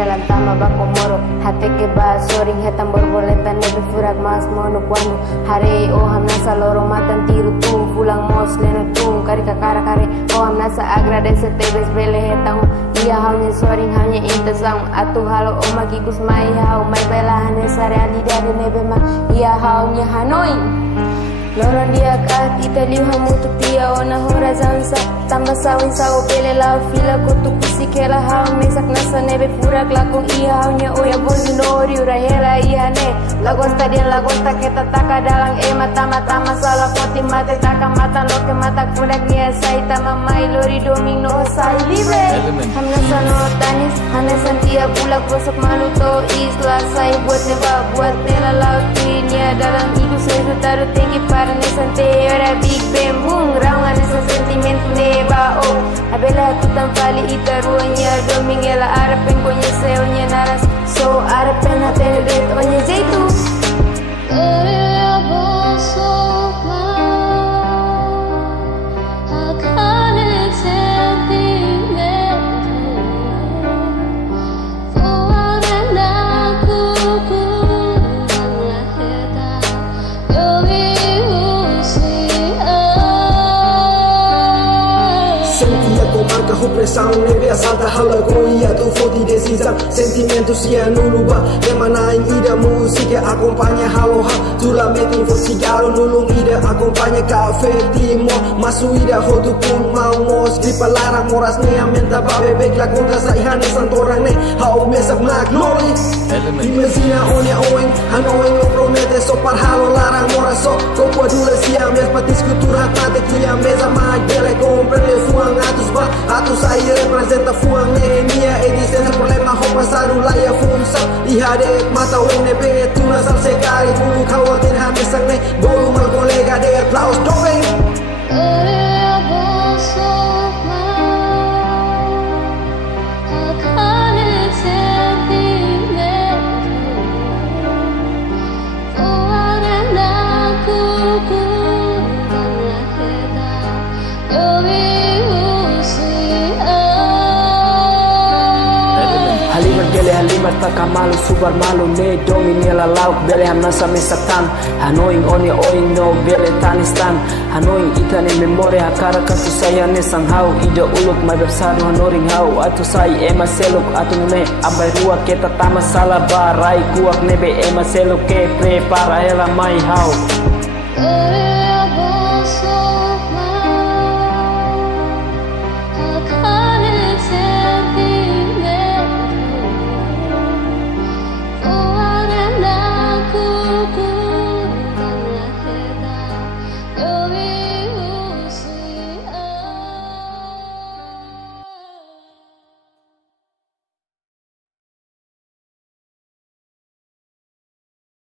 dalam tama bakomoro hate ke ba soring hetam borboletan nebe furak mas mono kwano hare o hamna sa loro matan tiru tung pulang mos leno tung kari kakara kare o hamna sa agradece tebes bele hetang iya haunya soring haunya intesang atu halo o magikus mai hau mai bela hane sare ali dari nebe ma iya haunya Hanoi Loron dia kat Italiu hamu tu tia ona hora zansa tambah sawin sawo pele lao fila kotu kusi kela hau mesak nasa nebe furak lakong iya haunya oya bozu nori ura hela iya ne lagosta dia lagosta keta taka dalang mata mata masalah poti mate taka mata loke mata kudak nia saita mamai lori doming no sai libre hamna sano tanis hane santia bulak bosok malu to isla sai buat neba buat nela laut nia dalam iku seru taruh tinggi para nesante ora big bang boom raungan nesa sentimen neba oh abela tu tampali itaruanya domingela arapen konya seonya naras so arapen haten ret onya jaitu Pressão neve assalta hala goia tu fodi decisão sentimentos se anuluba emana em ida música acompanha halo ha duramente for cigarro nulung ida acompanha café timo masu ida hotu pun mau mos gripa larang moras ne amenta babe bek la contra sa ihane santorang ne hau mesak na glory imagina onya oing hanoing o promete so par halo larang moras so kopo dula siam mes patis kultura mate kia mesa mai bele comprende fuang atus ba atus aí representa fuang nia existência problema roupa sarulaya funsa ihade mata UNB tuna sal sekali bulu kawatin hame sangne bolu mal colega de aplaus dovem Bele halimat taka malu subar malu ne domini la lauk bele hamna sa mesatan hanoing oni oing no bele tanistan hanoing itane memore hakara kasu saya ne sanghau ida uluk mai bersadu hanoring hau atu sai ema seluk atu ne abai rua keta tama sala barai kuak nebe ema seluk ke prepara hela mai hau